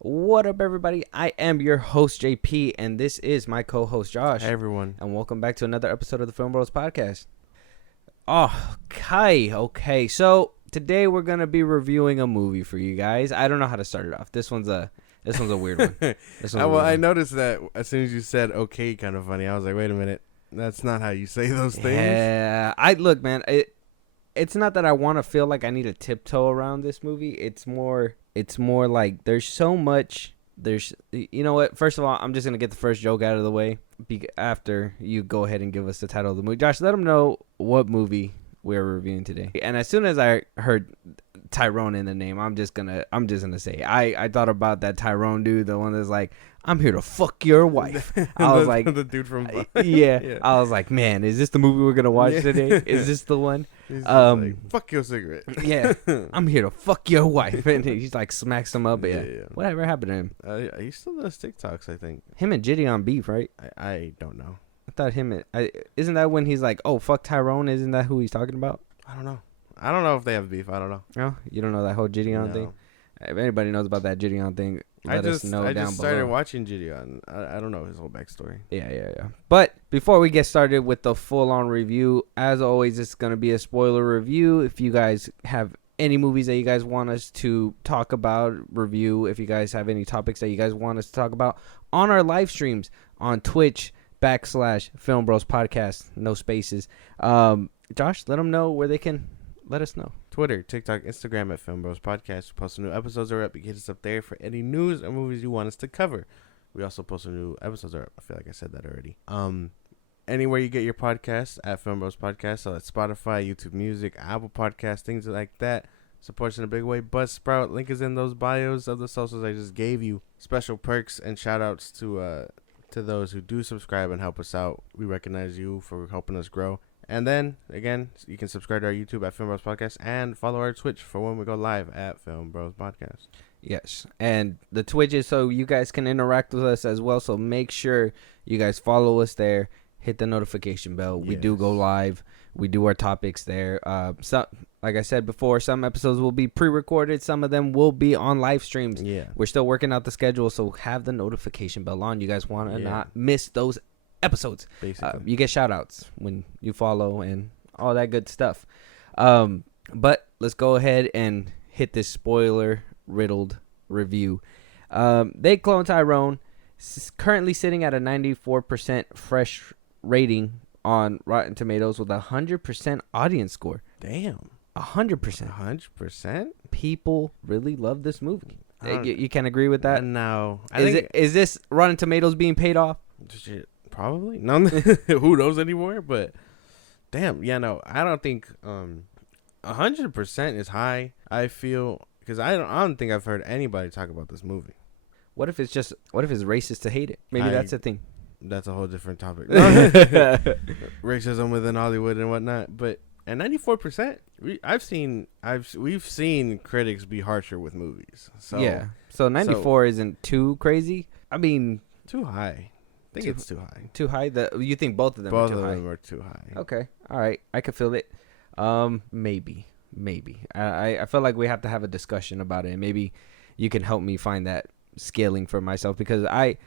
What up, everybody? I am your host, JP, and this is my co-host, Josh. Hey, everyone. And welcome back to another episode of the FilmBros podcast. Okay. So today we're gonna be reviewing a movie for you guys. I don't know how to start it off. This one's a weird one. I noticed that as soon as you said "okay," kind of funny. I was like, wait a minute, that's not how you say those things. Yeah, look, man. It's not that I want to feel like I need to tiptoe around this movie. It's more like there's so much. You know what? First of all, I'm just gonna get the first joke out of the way after you go ahead and give us the title of the movie. Josh, let them know what movie we're reviewing today. And as soon as I heard Tyrone in the name, I'm just gonna say I thought about that Tyrone dude, the one that's like, I'm here to fuck your wife. I was like, the dude from yeah. I was like, man, is this the movie we're gonna watch today? Is this the one? He's like, fuck your cigarette. Yeah, I'm here to fuck your wife, and he's like smacks him up. Yeah. Whatever happened to him? He still does TikToks, I think. Him and Gideon beef, right? I don't know. I thought isn't that when he's like, oh, fuck Tyrone? Isn't that who he's talking about? I don't know if they have beef. I don't know. No, you don't know that whole Gideon thing. If anybody knows about that Gideon thing, let us know down below. I just started watching Gideon. I don't know his whole backstory. Yeah. But before we get started with the full-on review, as always, it's going to be a spoiler review. If you guys have any movies that you guys want us to talk about, review, if you guys have any topics that you guys want us to talk about on our live streams on Twitch /FilmBros podcast, no spaces. Josh, let them know where they can let us know. Twitter, TikTok, Instagram at FilmBros Podcast. We post new episodes are up. You get us up there for any news or movies you want us to cover. We also post new episodes are up. I feel like I said that already. Anywhere you get your podcasts at FilmBros Podcast. So that's Spotify, YouTube Music, Apple Podcasts, things like that. Supports in a big way. Buzzsprout, link is in those bios of the socials I just gave you. Special perks and shout outs to those who do subscribe and help us out. We recognize you for helping us grow. And then, again, you can subscribe to our YouTube at FilmBros Podcast and follow our Twitch for when we go live at FilmBros Podcast. Yes, and the Twitch is so you guys can interact with us as well, so make sure you guys follow us there, hit the notification bell. We do go live. We do our topics there. So, like I said before, some episodes will be pre-recorded. Some of them will be on live streams. Yeah. We're still working out the schedule, so have the notification bell on. You guys want to not miss those episodes. Basically. You get shout outs when you follow and all that good stuff. But let's go ahead and hit this spoiler riddled review. They Clone Tyrone currently sitting at a 94% fresh rating on Rotten Tomatoes with a 100% audience score. Damn. 100%. 100%? People really love this movie. You can agree with that? No. Is this Rotten Tomatoes being paid off? Shit. Probably. No, who knows anymore? But damn, yeah, no, I don't think 100% is high. I feel because I don't think I've heard anybody talk about this movie. What if it's racist to hate it? Maybe that's the thing. That's a whole different topic. Racism within Hollywood and whatnot. But at 94%, we've seen critics be harsher with movies. So yeah, so 94 isn't too crazy. I mean, too high. I think it's too high. Too high? You think both of them are too high? Both of them are too high. Okay. All right. I could feel it. Maybe. I feel like we have to have a discussion about it. And maybe you can help me find that scaling for myself because I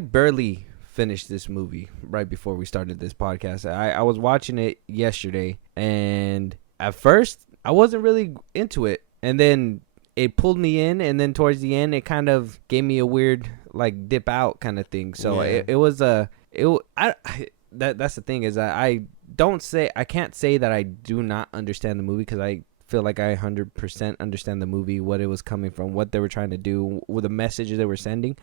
barely finished this movie right before we started this podcast. I was watching it yesterday, and at first I wasn't really into it. And then it pulled me in, and then towards the end, it kind of gave me a weird like dip out kind of thing. So that's the thing is I can't say that I do not understand the movie because I feel like I 100% understand the movie, what it was coming from, what they were trying to do, with the message they were sending.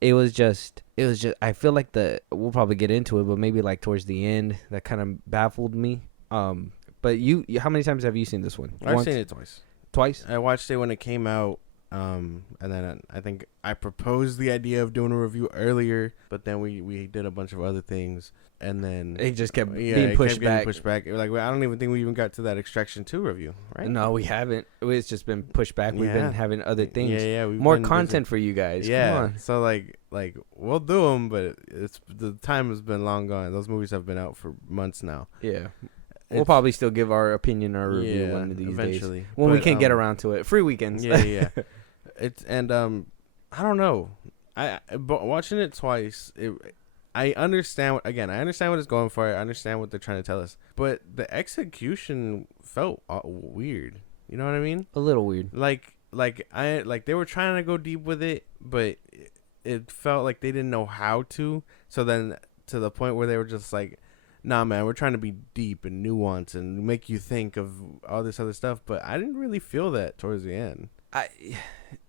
It was just I feel like we'll probably get into it, but maybe like towards the end that kind of baffled me. But you how many times have you seen this one? I've seen it Twice? I watched it when it came out. And then I think I proposed the idea of doing a review earlier, but then we did a bunch of other things, and then it just kept being pushed back. Like I don't even think we even got to that Extraction 2 review, right? No, we haven't. It's just been pushed back. We've been having other things. Yeah. More content for you guys. Yeah. Come on. So like we'll do them, but the time has been long gone. Those movies have been out for months now. Yeah. We'll probably still give our opinion or review one of these eventually. days when we can get around to it. Free weekends. Yeah. It's I don't know. But watching it twice, I understand. I understand what it's going for. I understand what they're trying to tell us. But the execution felt weird. You know what I mean? A little weird. Like they were trying to go deep with it, but it felt like they didn't know how to. So then to the point where they were just like, nah, man, we're trying to be deep and nuanced and make you think of all this other stuff. But I didn't really feel that towards the end.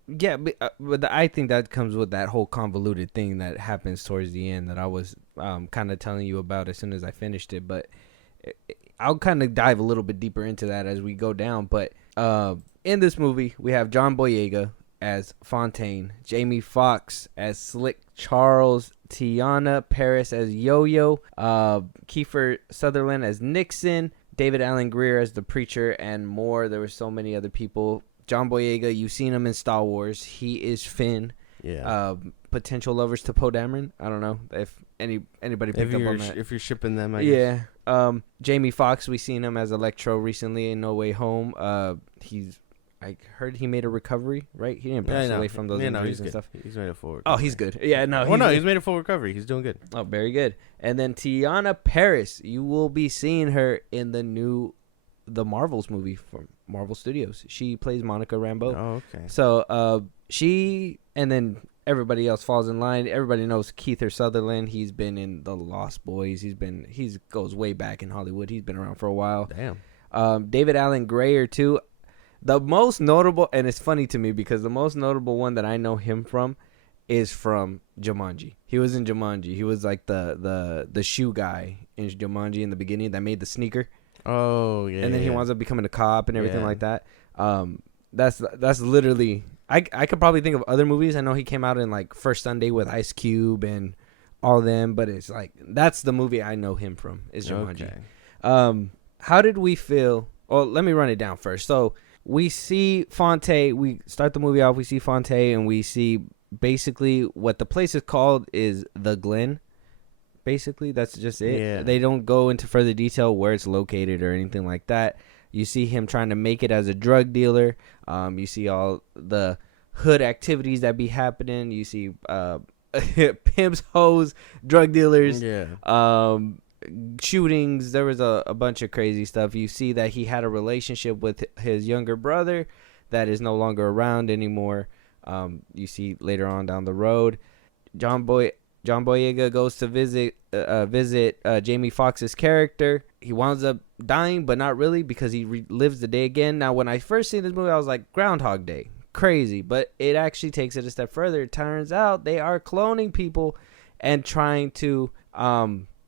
Yeah, but I think that comes with that whole convoluted thing that happens towards the end that I was kind of telling you about as soon as I finished it. But I'll kind of dive a little bit deeper into that as we go down. But in this movie, we have John Boyega as Fontaine, Jamie Foxx as Slick Charles, Teyonah Parris as Yo-Yo, Kiefer Sutherland as Nixon, David Alan Grier as the Preacher, and more. There were so many other people. John Boyega, you've seen him in Star Wars. He is Finn. Yeah. Potential lovers to Poe Dameron. I don't know if anybody picked up on that. If you're shipping them, I guess. Yeah. Jamie Foxx, we've seen him as Electro recently in No Way Home. I heard he made a recovery, right? He didn't pass away from those injuries and stuff. He's made a full recovery. Oh, he's good. Yeah, no. He's made a full recovery. He's doing good. Oh, very good. And then Teyonah Parris, you will be seeing her in the Marvels movie from Marvel Studios. She plays Monica Rambeau. Oh, okay. So she and then everybody else falls in line. Everybody knows Kiefer Sutherland. He's been in The Lost Boys. He goes way back in Hollywood. He's been around for a while. Damn. David Alan Grier too. The most notable, and it's funny to me because the most notable one that I know him from is from Jumanji. He was in Jumanji. He was like the shoe guy in Jumanji in the beginning that made the sneaker. Oh, yeah. And then he winds up becoming a cop and everything like that. That's literally... I could probably think of other movies. I know he came out in like First Sunday with Ice Cube and all them, but it's like that's the movie I know him from is Jumanji. Okay. How did we feel? Well, let me run it down first. So we see Fontaine. We start the movie off. We see Fontaine, and we see basically what the place is called is the Glen. Basically, that's just it. Yeah. They don't go into further detail where it's located or anything like that. You see him trying to make it as a drug dealer. You see all the hood activities that be happening. You see pimps, hoes, drug dealers, shootings. There was a bunch of crazy stuff. You see that he had a relationship with his younger brother that is no longer around anymore. You see later on down the road, John Boyega goes to visit Jamie Foxx's character. He winds up dying, but not really because he lives the day again. Now, when I first seen this movie, I was like, Groundhog Day. Crazy. But it actually takes it a step further. It turns out they are cloning people and trying to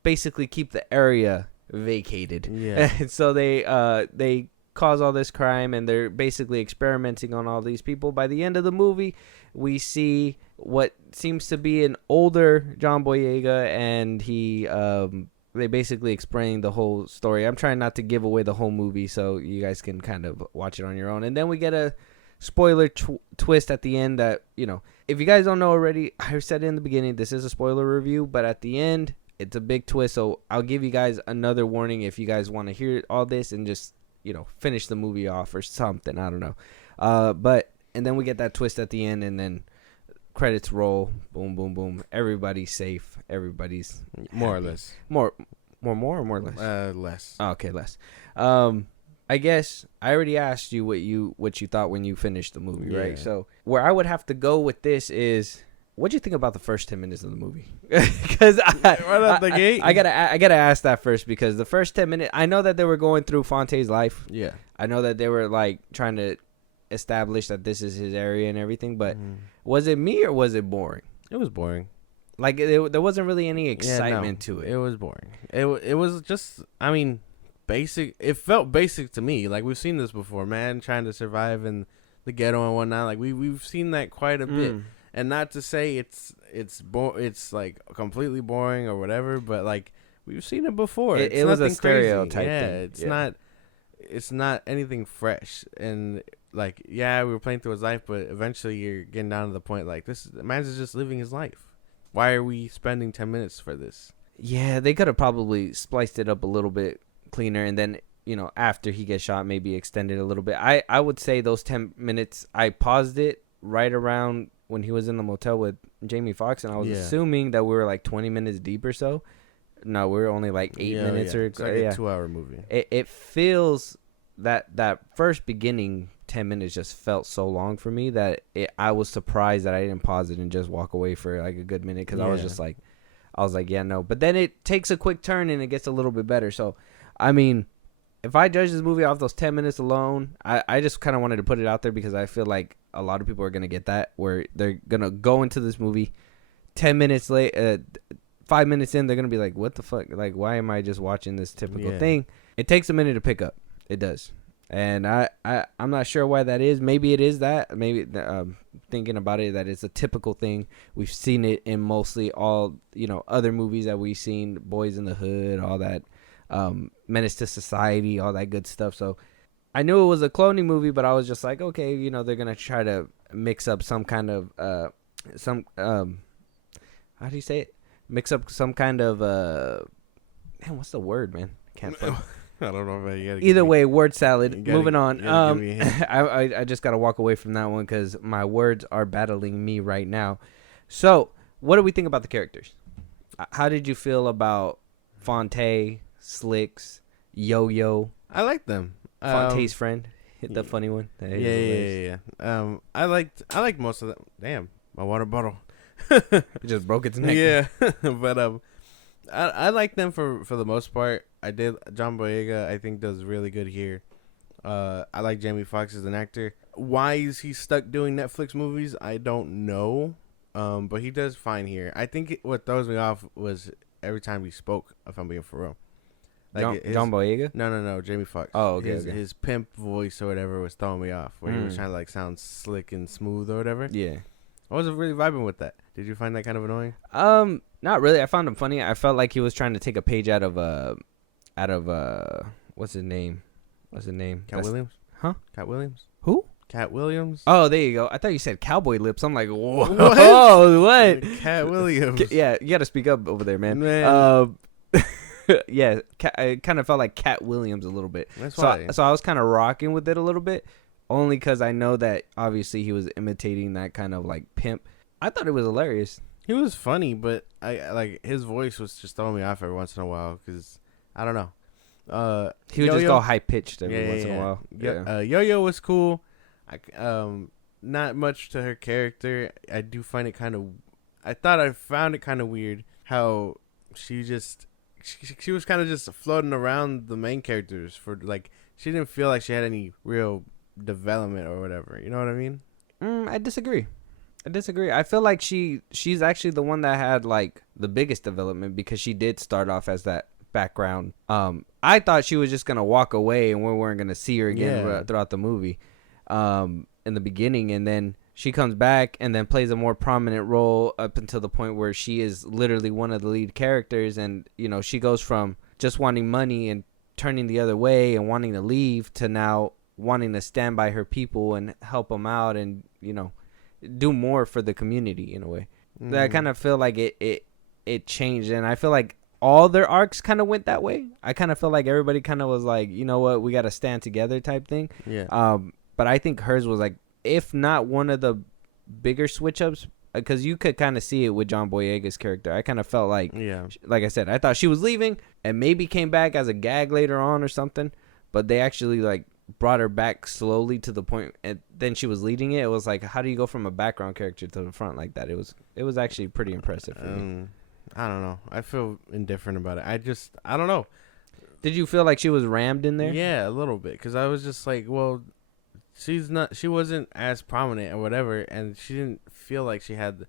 basically keep the area vacated. Yeah. And so they cause all this crime, and they're basically experimenting on all these people. By the end of the movie, we see what seems to be an older John Boyega, and they basically explain the whole story. I'm trying not to give away the whole movie so you guys can kind of watch it on your own. And then we get a spoiler twist at the end that, if you guys don't know already, I said in the beginning, this is a spoiler review, but at the end, it's a big twist. So I'll give you guys another warning if you guys want to hear all this and just, finish the movie off or something. I don't know. And then we get that twist at the end, and then credits roll. Boom, boom, boom. Everybody's safe. Everybody's more happy. or less. More or more or less? Less. Oh, okay, less. I guess I already asked you what you thought when you finished the movie, right? So where I would have to go with this is, what'd you think about the first 10 minutes of the movie? Because I gotta ask that first, because the first 10 minutes, I know that they were going through Fontaine's life. Yeah. I know that they were like trying to establish that this is his area and everything, but was it me or was it boring? It was boring. Like there wasn't really any excitement to it. It was boring. It was just, basic. It felt basic to me. Like, we've seen this before, man, trying to survive in the ghetto and whatnot. Like we've seen that quite a bit. And not to say it's like completely boring or whatever, but like we've seen it before. It was a stereotype thing. It's not anything fresh. And like, we were playing through his life, but eventually you're getting down to the point like, this man's just living his life. Why are we spending 10 minutes for this? Yeah, they could have probably spliced it up a little bit cleaner, and then after he gets shot, maybe extend it a little bit. I would say those 10 minutes, I paused it right around when he was in the motel with Jamie Foxx, and I was Yeah. assuming that we were like 20 minutes deep or so. No, we were only like 8 minutes or it's like a 2-hour movie. It feels that first beginning 10 minutes just felt so long for me that I was surprised that I didn't pause it and just walk away for like a good minute, because I was like, yeah, no. But then it takes a quick turn and it gets a little bit better. So, I mean, if I judge this movie off those 10 minutes alone, I just kind of wanted to put it out there because I feel like a lot of people are going to get that, where they're going to go into this movie 10 minutes late, 5 minutes in, they're going to be like, what the fuck? Like, why am I just watching this typical thing? It takes a minute to pick up. It does. And I'm not sure why that is. Maybe it is that. Maybe thinking about it, that it's a typical thing. We've seen it in mostly all, other movies that we've seen, Boys in the Hood, all that, Menace to Society, all that good stuff. So I knew it was a cloning movie, but I was just like, okay, they're going to try to mix up some kind of, how do you say it? Mix up some kind of, man, what's the word, man? Can't find I don't know, man. Either way, word salad. Moving on. Give me a hint. I just got to walk away from that one because my words are battling me right now. So, what do we think about the characters? How did you feel about Fonte, Slicks, Yo-Yo? I like them. Fonte's friend, hit the funny one. Yeah. I liked most of them. Damn, my water bottle. It just broke its neck. Yeah, but I like them for the most part. I did. John Boyega, I think, does really good here. I like Jamie Foxx as an actor. Why is he stuck doing Netflix movies? I don't know. But he does fine here. I think what throws me off was every time he spoke, if I'm being for real. Like John Boyega? No, Jamie Foxx. Oh, okay, His pimp voice or whatever was throwing me off, where he was trying to like sound slick and smooth or whatever. Yeah. I wasn't really vibing with that. Did you find that kind of annoying? Not really. I found him funny. I felt like he was trying to take a page out of what's his name? Cat Williams? Huh? Cat Williams? Who? Cat Williams? Oh, there you go. I thought you said cowboy lips. I'm like, whoa, what? Cat Williams. Yeah, you got to speak up over there, man. Yeah, it kind of felt like Cat Williams a little bit. That's why. So I was kind of rocking with it a little bit, only because I know that obviously he was imitating that kind of like pimp. I thought it was hilarious. He was funny, but I like his voice was just throwing me off every once in a while because I don't know. He would just go high pitched every once in a while. Yeah. Yo-Yo was cool. Not much to her character. I do find it kind of. I found it kind of weird how she was kind of just floating around the main characters for like she didn't feel like she had any real development or whatever. You know what I mean? I disagree. I feel like she's actually the one that had like the biggest development because she did start off as that background. I thought she was just gonna walk away and we weren't gonna see her again throughout the movie. In the beginning, and then she comes back and then plays a more prominent role up until the point where she is literally one of the lead characters, and she goes from just wanting money and turning the other way and wanting to leave to now wanting to stand by her people and help them out and do more for the community in a way. I kind of feel like it changed, and I feel like all their arcs kind of went that way. I kind of feel like everybody kind of was like, you know what, we got to stand together type thing. Yeah. But I think hers was like, if not one of the bigger switch ups, because you could kind of see it with John Boyega's character. I kind of felt like, like I said, I thought she was leaving and maybe came back as a gag later on or something, but they actually like brought her back slowly to the point, and then she was leading it. It was like, how do you go from a background character to the front like that? It was actually pretty impressive for me. I don't know. I feel indifferent about it. I don't know. Did you feel like she was rammed in there? Yeah, a little bit, because I was just like, well, she wasn't as prominent or whatever, and she didn't feel like she had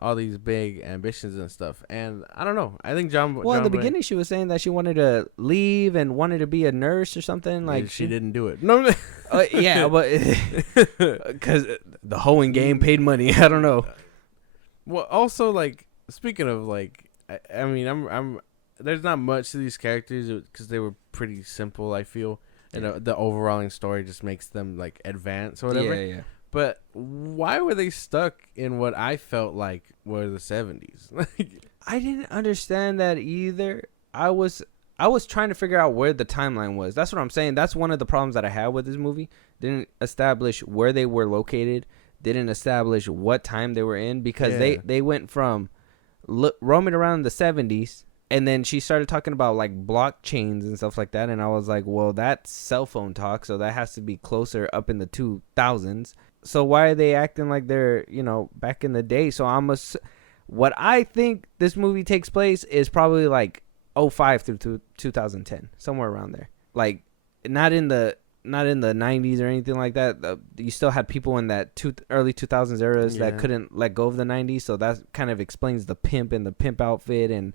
all these big ambitions and stuff. And I don't know. I think in the beginning she was saying that she wanted to leave and wanted to be a nurse or something. Like she didn't do it. No. Yeah, but because the hoeing game paid money. I don't know. Well, also like speaking of like, I mean, I'm there's not much to these characters because they were pretty simple. I feel. And the overall story just makes them like advance or whatever. Yeah. But why were they stuck in what I felt like were the 70s? I didn't understand that either. I was trying to figure out where the timeline was. That's what I'm saying. That's one of the problems that I had with this movie. Didn't establish where they were located. didn't establish what time they were in, because Yeah. they went from roaming around in the 70s, and then she started talking about like blockchains and stuff like that, and I was like, well, that's cell phone talk, so that has to be closer up in the 2000s. So why are they acting like they're, back in the day? So what I think this movie takes place is probably like '05 through 2010, somewhere around there. Like not in the 90s or anything like that. You still had people in that early 2000s eras that couldn't let go of the 90s, so that kind of explains the pimp and the pimp outfit, and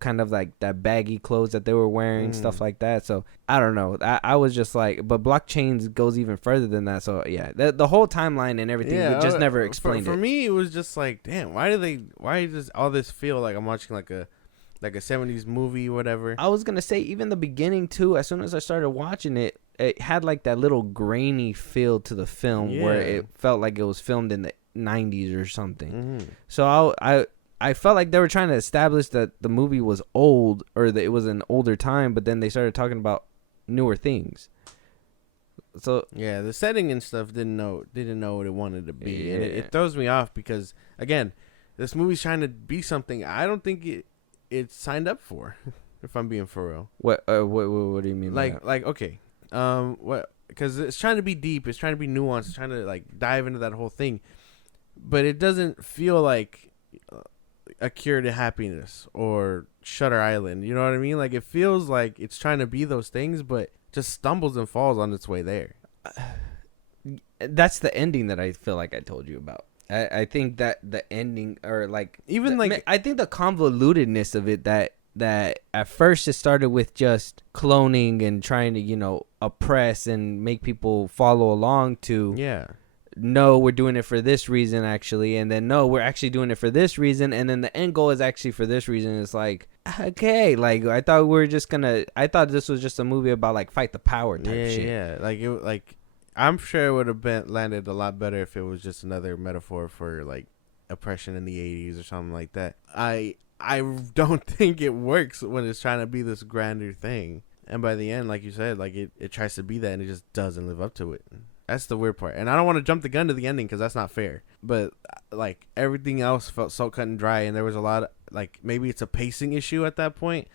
kind of like that baggy clothes that they were wearing, stuff like that. So I don't know, I was just like, but blockchains goes even further than that. So yeah, the whole timeline and everything, we just never explained for me, it was just like, damn, why does all this feel like I'm watching like a 70s movie, whatever. I was gonna say, even the beginning too, as soon as I started watching it, it had like that little grainy feel to the film, where it felt like it was filmed in the 90s or something. So I felt like they were trying to establish that the movie was old, or that it was an older time, but then they started talking about newer things. So yeah, the setting and stuff didn't know what it wanted to be, and it throws me off, because again, this movie's trying to be something I don't think it's signed up for. If I'm being for real. What do you mean? Like okay, what? Because it's trying to be deep, it's trying to be nuanced, it's trying to like dive into that whole thing, but it doesn't feel like A Cure to Happiness or Shutter Island. You know what I mean? Like, it feels like it's trying to be those things, but just stumbles and falls on its way there. That's the ending that I feel like I told you about. I think that the ending, or like even I think the convolutedness of it, that at first it started with just cloning and trying to oppress and make people follow along, to no, we're doing it for this reason actually, and then no, we're actually doing it for this reason, and then the end goal is actually for this reason. It's like, okay, like I thought this was just a movie about like fight the power type shit. Yeah, like I'm sure it would have landed a lot better if it was just another metaphor for like oppression in the 80s or something like that. I don't think it works when it's trying to be this grander thing, and by the end, like you said, like it tries to be that, and it just doesn't live up to it. That's the weird part, and I don't want to jump the gun to the ending because that's not fair, but like everything else felt so cut and dry, and there was a lot of, like, maybe it's a pacing issue at that point,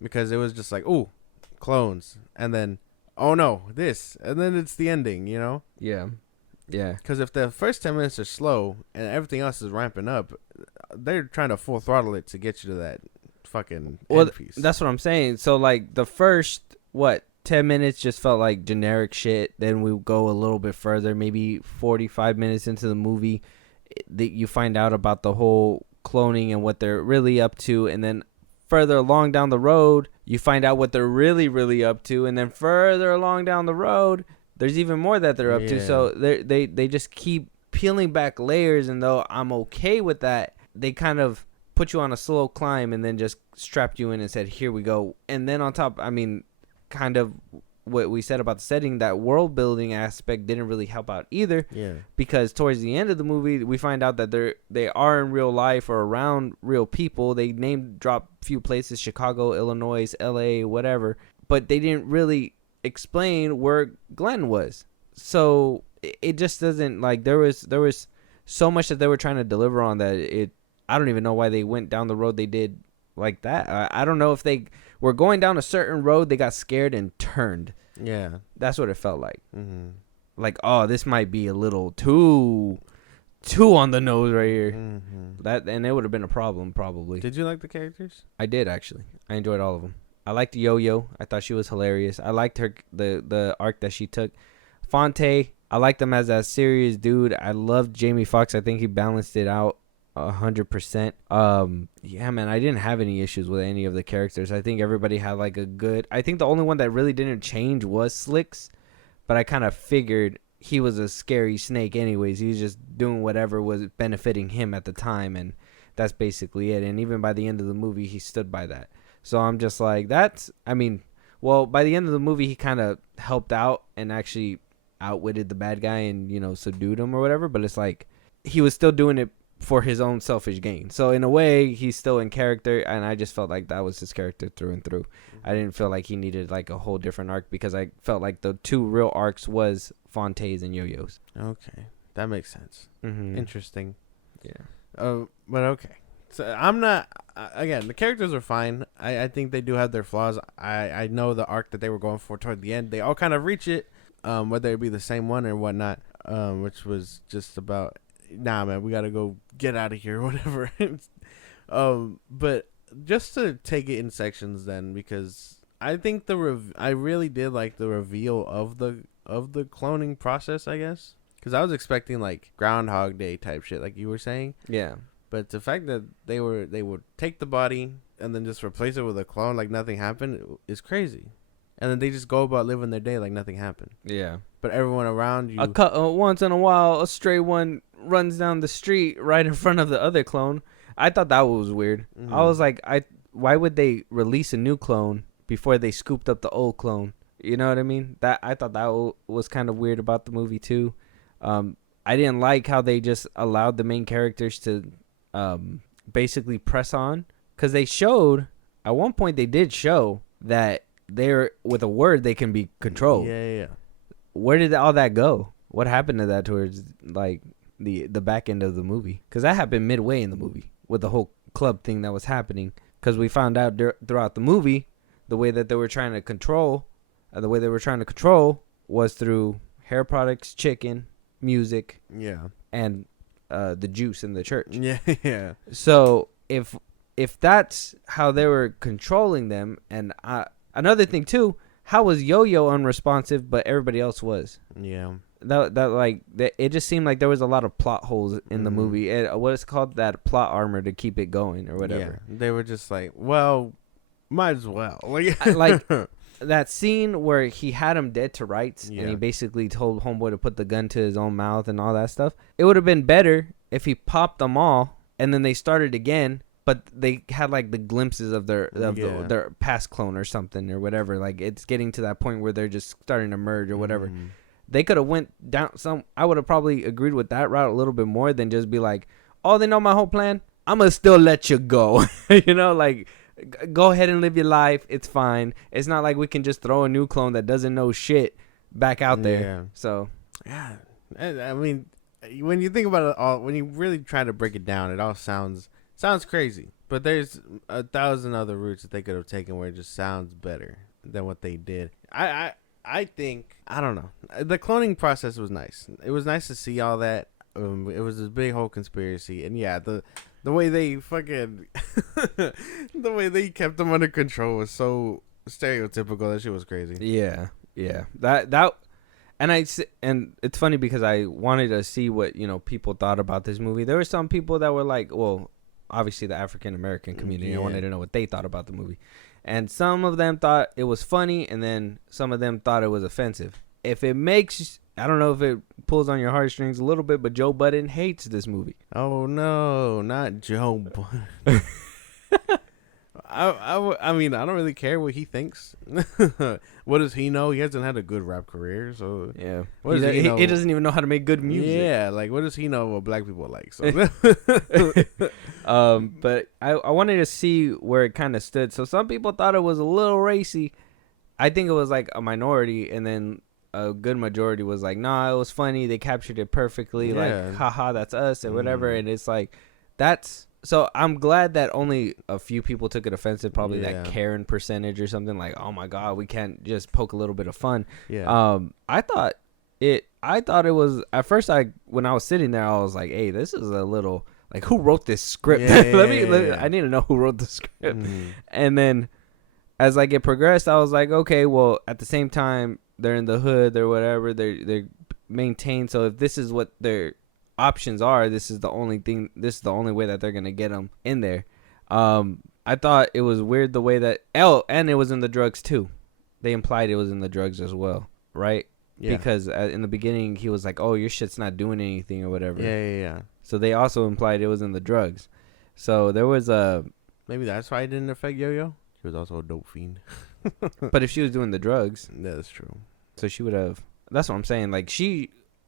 because it was just like, ooh, clones, and then oh no, this, and then it's the ending, Yeah. Because if the first 10 minutes are slow and everything else is ramping up, they're trying to full throttle it to get you to that fucking end piece. That's what I'm saying. So like the first 10 minutes just felt like generic shit. Then we go a little bit further, maybe 45 minutes into the movie, that you find out about the whole cloning and what they're really up to, and then further along down the road, you find out what they're really, really up to, and then further along down the road, there's even more that they're up to. So they just keep peeling back layers, and though I'm okay with that, they kind of put you on a slow climb and then just strapped you in and said, here we go. And then on top, I mean, kind of what we said about the setting, that world building aspect didn't really help out either. Yeah. Because towards the end of the movie, we find out that they are in real life or around real people. They name drop few places: Chicago, Illinois, LA, whatever. But they didn't really explain where Glenn was. So it just doesn't, like, there was so much that they were trying to deliver on that I don't even know why they went down the road they did like that. I don't know if they were going down a certain road, they got scared and turned. Yeah. That's what it felt like. Mm-hmm. Like, oh, this might be a little too on the nose right here. Mm-hmm. And it would have been a problem probably. Did you like the characters? I did, actually. I enjoyed all of them. I liked Yo-Yo. I thought she was hilarious. I liked her the arc that she took. Fonte, I liked him as that serious dude. I loved Jamie Foxx. I think he balanced it out 100%. Yeah, man, I didn't have any issues with any of the characters. I think everybody had like a good. I think the only one that really didn't change was Slicks, but I kind of figured he was a scary snake anyways. He was just doing whatever was benefiting him at the time, and that's basically it. And even by the end of the movie, he stood by that. So I'm just like, by the end of the movie, he kind of helped out and actually outwitted the bad guy and, subdued him or whatever. But it's like he was still doing it for his own selfish gain. So in a way, he's still in character, and I just felt like that was his character through and through. I didn't feel like he needed like a whole different arc, because I felt like the two real arcs was Fonte's and Yo-Yo's. Okay. that makes sense. Mm-hmm. Interesting. Yeah. But okay. So I'm not. Again, the characters are fine. I think they do have their flaws. I know the arc that they were going for toward the end. They all kind of reach it, whether it be the same one or whatnot. Which was just about, nah, man, we gotta go get out of here or whatever. But just to take it in sections then, because I think I really did like the reveal of the cloning process, I guess. Because I was expecting like Groundhog Day type shit, like you were saying. Yeah. But the fact that they would take the body and then just replace it with a clone like nothing happened is crazy. And then they just go about living their day like nothing happened. Yeah. But everyone around you... once in a while, a stray one runs down the street right in front of the other clone. I thought that was weird. Mm-hmm. I was like, why would they release a new clone before they scooped up the old clone? You know what I mean? I thought that was kind of weird about the movie, too. I didn't like how they just allowed the main characters to basically press on. Because they showed, at one point they did show that they're, with a word, they can be controlled. Yeah. Where did all that go? What happened to that towards like the back end of the movie? Because that happened midway in the movie with the whole club thing that was happening. Because we found out throughout the movie, the way that they were trying to control, was through hair products, chicken, music, and the juice in the church. Yeah. So if that's how they were controlling them, and another thing too. How was Yo-Yo unresponsive, but everybody else was? Yeah. It just seemed like there was a lot of plot holes in the movie. What is called that plot armor to keep it going or whatever. Yeah. They were just like, well, might as well. Like that scene where he had him dead to rights and he basically told Homeboy to put the gun to his own mouth and all that stuff. It would have been better if he popped them all and then they started again. But they had like the glimpses of their past clone or something or whatever. Like it's getting to that point where they're just starting to merge or whatever. They could have went down I would have probably agreed with that route a little bit more than just be like, oh, they know my whole plan. I'm gonna still let you go. You know, like go ahead and live your life. It's fine. It's not like we can just throw a new clone that doesn't know shit back out there. Yeah. So yeah, I mean, when you think about it all, when you really try to break it down, it all sounds crazy, but there's 1,000 other routes that they could have taken where it just sounds better than what they did. I think, I don't know. The cloning process was nice. It was nice to see all that. It was this big whole conspiracy, and yeah, the way they fucking the way they kept them under control was so stereotypical. That shit was crazy. Yeah. That. And it's funny because I wanted to see what people thought about this movie. There were some people that were like, well, obviously the African American community. Yeah. I wanted to know what they thought about the movie, and some of them thought it was funny, and then some of them thought it was offensive. If it makes, I don't know if it pulls on your heartstrings a little bit, but Joe Budden hates this movie. Oh no, not Joe Budden. I mean, I don't really care what he thinks. What does he know? He hasn't had a good rap career, so yeah. What does he know? He doesn't even know how to make good music. Yeah, like what does he know what black people like? So, but I wanted to see where it kind of stood. So some people thought it was a little racy. I think it was like a minority, and then a good majority was like, nah, it was funny. They captured it perfectly. Yeah. Like, haha, that's us, and whatever. And it's like, that's. So I'm glad that only a few people took it offensive, probably that Karen percentage or something, like, oh my God, we can't just poke a little bit of fun. Yeah. I thought it was, at first when I was sitting there, I was like, hey, this is a little, like, who wrote this script? I need to know who wrote the script. And then as like it progressed, I was like, okay, well, at the same time, they're in the hood, they're whatever, they're maintained. So if this is what they're options are, this is the only way that they're gonna get them in there. I thought it was weird the way that and it was in the drugs too. They implied it was in the drugs as well, right? Yeah. Because in the beginning he was like, oh, your shit's not doing anything or whatever. Yeah. So they also implied it was in the drugs. So there was maybe that's why it didn't affect Yo-Yo. She was also a dope fiend. But if she was doing the drugs, yeah, that's true. So she would have. That's what I'm saying. Like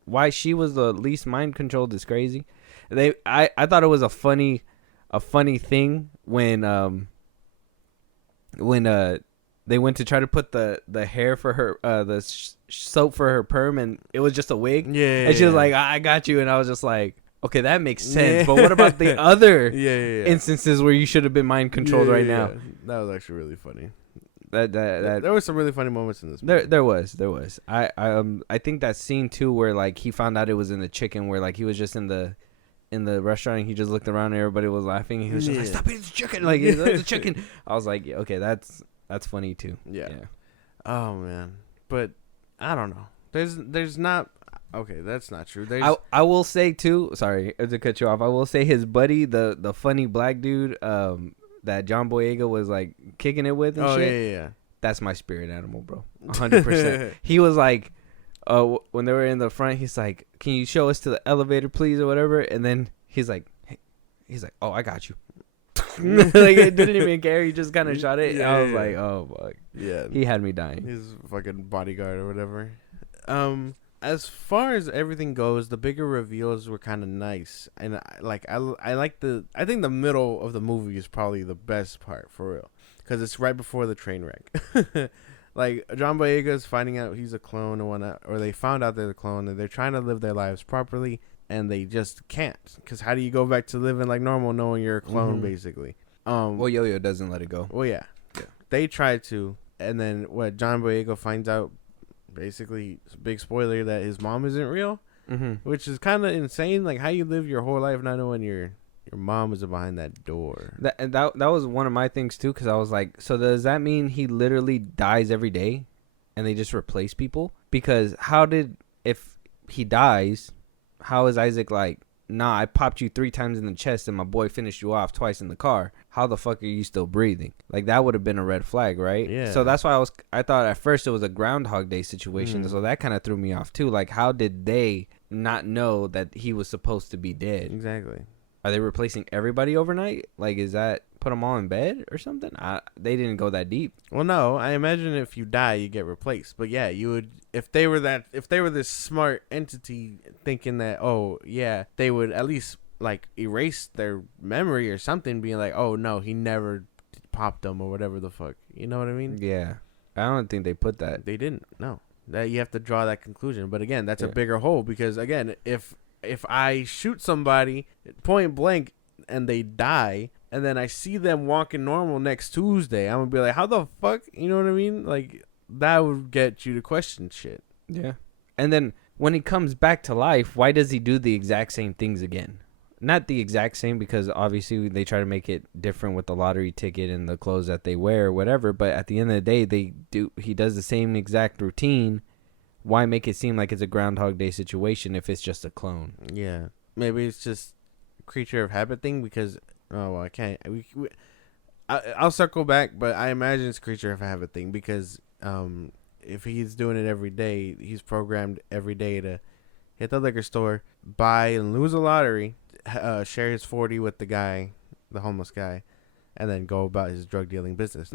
why she was the least mind controlled is crazy. I thought it was a funny thing when they went to try to put the hair for her, soap for her perm, and it was just a wig. Yeah. And she was like, I got you. And I was just like, okay, that makes sense. Yeah. But what about the other instances where you should have been mind controlled right now? That was actually really funny. That there were some really funny moments in this movie. There was. I think that scene too where like he found out it was in the chicken, where like he was just in the restaurant and he just looked around and everybody was laughing and he was just like, stop eating the chicken, like the chicken. I was like, okay, that's funny too. Yeah. Oh man, but I don't know. There's not. Okay, that's not true. I will say too. Sorry to cut you off. I will say his buddy, the funny black dude, that John Boyega was like kicking it with and shit. Yeah. That's my spirit animal, bro. 100%. He was like, when they were in the front, he's like, "Can you show us to the elevator, please, or whatever?" And then he's like, "Oh, I got you." Like it didn't even care. He just kind of shot it. I was like, "Oh fuck." Yeah. He had me dying. His fucking bodyguard or whatever. As far as everything goes, the bigger reveals were kind of nice, and I think the middle of the movie is probably the best part for real, because it's right before the train wreck. Like John Boyega is finding out he's a clone and whatnot, or they found out they're a clone, and they're trying to live their lives properly, and they just can't, because how do you go back to living like normal knowing you're a clone, basically? Well, Yo-Yo doesn't let it go. Well, yeah. They try to, and then John Boyega finds out. Basically, big spoiler that his mom isn't real, which is kind of insane. Like how you live your whole life not knowing your mom is behind that door. That was one of my things too, because I was like, so does that mean he literally dies every day, and they just replace people? Because if he dies, how is Isaac like, nah, I popped you 3 times in the chest and my boy finished you off twice in the car. How the fuck are you still breathing? Like that would have been a red flag, right? Yeah. So that's why I thought at first it was a Groundhog Day situation. So that kind of threw me off too. Like how did they not know that he was supposed to be dead? Exactly. Are they replacing everybody overnight? Like is that put them all in bed or something? They didn't go that deep. Well, no. I imagine if you die, you get replaced. But yeah, you would if they were this smart entity thinking that they would at least like erase their memory or something, being like, oh no, he never popped them or whatever the fuck. You know what I mean? Yeah. I don't think they put that. They didn't. No. That you have to draw that conclusion. But again, that's a bigger hole, because again, if I shoot somebody point blank and they die, and then I see them walking normal next Tuesday, I'm gonna be like, how the fuck? You know what I mean? Like that would get you to question shit. Yeah. And then when he comes back to life, why does he do the exact same things again? Not the exact same, because obviously they try to make it different with the lottery ticket and the clothes that they wear or whatever. But at the end of the day, he does the same exact routine. Why make it seem like it's a Groundhog Day situation if it's just a clone? Yeah. Maybe it's just a creature of habit thing, because I can't. I'll circle back, but I imagine it's a creature of habit thing, because if he's doing it every day, he's programmed every day to hit the liquor store, buy and lose a lottery, share his 40 with the homeless guy, and then go about his drug dealing business.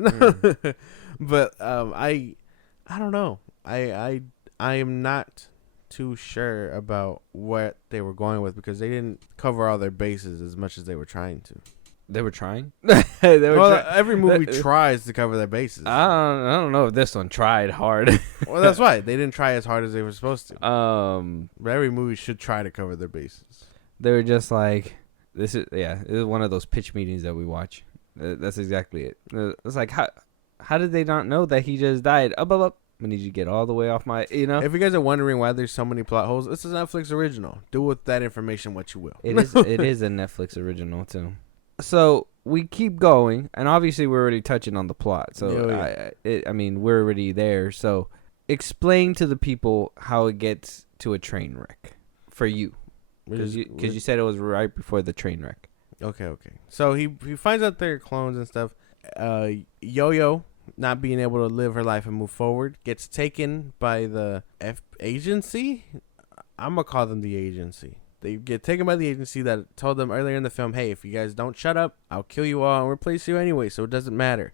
But I don't know. I am not too sure about what they were going with, because they didn't cover all their bases as much as they were trying to. They were trying? Every movie tries to cover their bases. I don't know if this one tried hard. Well, that's why. They didn't try as hard as they were supposed to. But every movie should try to cover their bases. They were just like, this is one of those pitch meetings that we watch. That's exactly it. It's like, how did they not know that he just died? Up. I need you to get all the way off my, If you guys are wondering why there's so many plot holes, this is a Netflix original. Do with that information what you will. It is a Netflix original, too. So we keep going, and obviously we're already touching on the plot. So I mean, we're already there. So explain to the people how it gets to a train wreck for you, because you said it was right before the train wreck. Okay. So he finds out they're clones and stuff. Yo-Yo, not being able to live her life and move forward, gets taken by the agency. I'm gonna call them the agency. They get taken by the agency that told them earlier in the film, hey, if you guys don't shut up, I'll kill you all and replace you anyway, so it doesn't matter.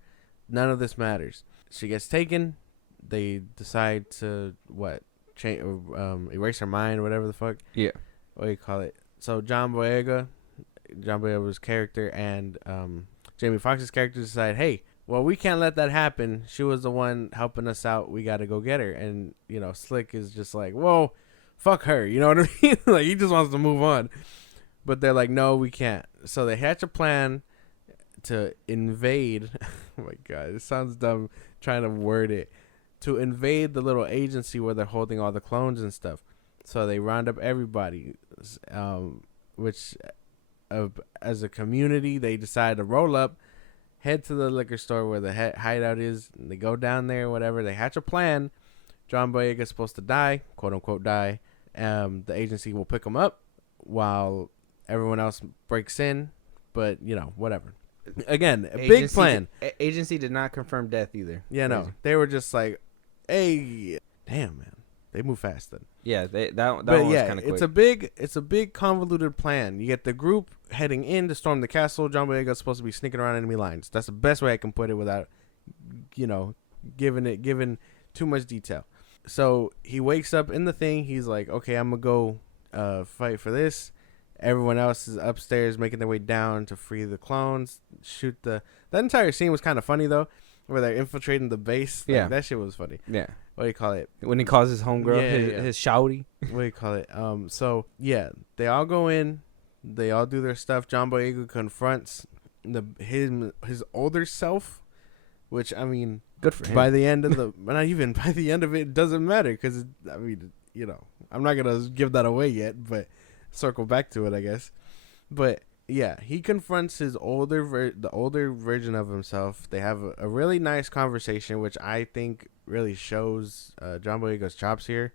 None of this matters. She gets taken. They decide to, erase her mind or whatever the fuck? Yeah. What do you call it? So John Boyega's character and Jamie Foxx's character decide, hey, well, we can't let that happen. She was the one helping us out. We got to go get her. And, Slick is just like, whoa, fuck her. You know what I mean? Like, he just wants to move on. But they're like, no, we can't. So they hatch a plan to invade. Oh, my God. It sounds dumb trying to word it. To invade the little agency where they're holding all the clones and stuff. So they round up everybody, which as a community, they decide to roll up, head to the liquor store where the hideout is. And they go down there, whatever. They hatch a plan. John Boyega is supposed to die, quote unquote die. The agency will pick him up while everyone else breaks in. But, whatever. Again, a big plan. Agency did not confirm death either. Yeah, Crazy. no. They were just like, hey, damn, man. They move fast then. Yeah, that one was kind of quick. It's a big convoluted plan. You get the group heading in to storm the castle. John Boyega is supposed to be sneaking around enemy lines. That's the best way I can put it without, giving too much detail. So he wakes up in the thing. He's like, okay, I'm gonna go fight for this. Everyone else is upstairs making their way down to free the clones. That entire scene was kind of funny though, where they're infiltrating the base. Yeah, that shit was funny. Yeah. What do you call it? When he calls his homegirl his shouty. What do you call it? So yeah, they all go in, they all do their stuff. John Boyega confronts his older self, which I mean, good for him. By the end of not even by the end of it, it doesn't matter because I'm not gonna give that away yet, but circle back to it, I guess. But yeah, he confronts his the older version of himself. They have a really nice conversation, which I think really shows John Boyega's chops here.